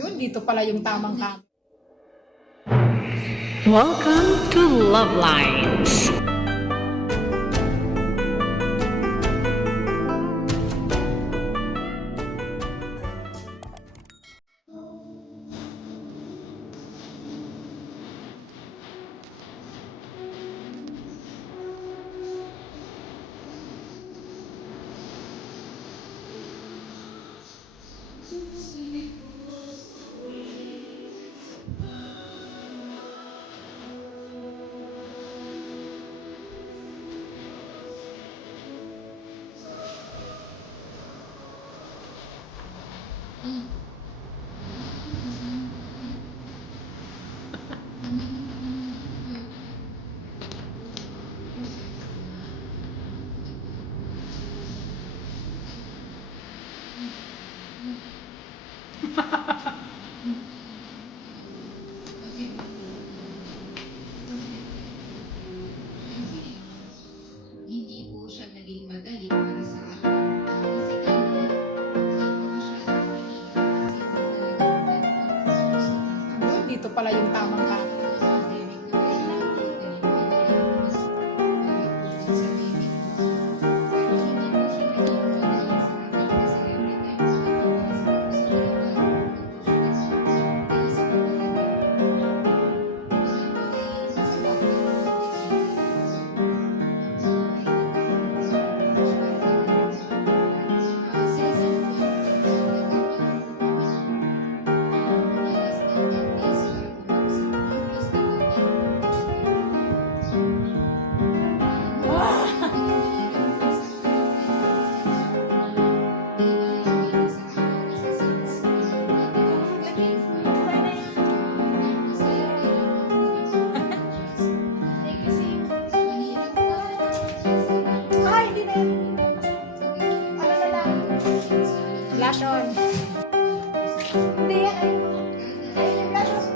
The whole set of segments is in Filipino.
Yun, dito pala yung tamang camera. Welcome to Love Lines. Hindi po siya naging madali para sa akin. Kasi kailangan masyadong pinili kasi hindi talaga nag-focus sa Yun, dito pala yung tamang camera. Flash on. Hindi yan. Ayun yung flash on.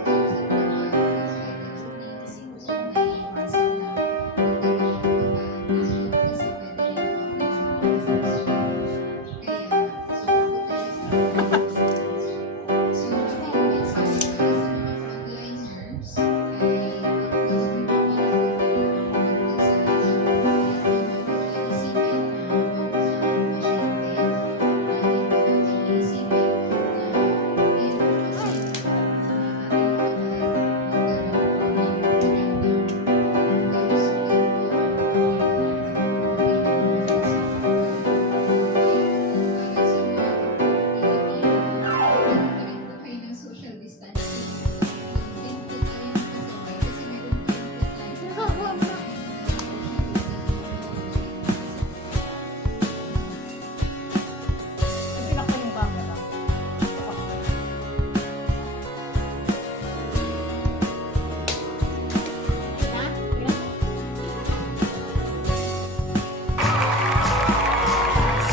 Pinakta yung camera.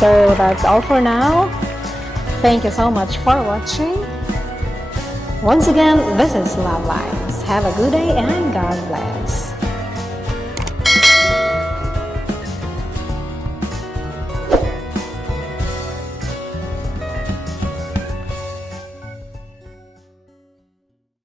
So that's all for now. Thank you so much for watching. Once again, this is Love Lines. Have a good day and God bless.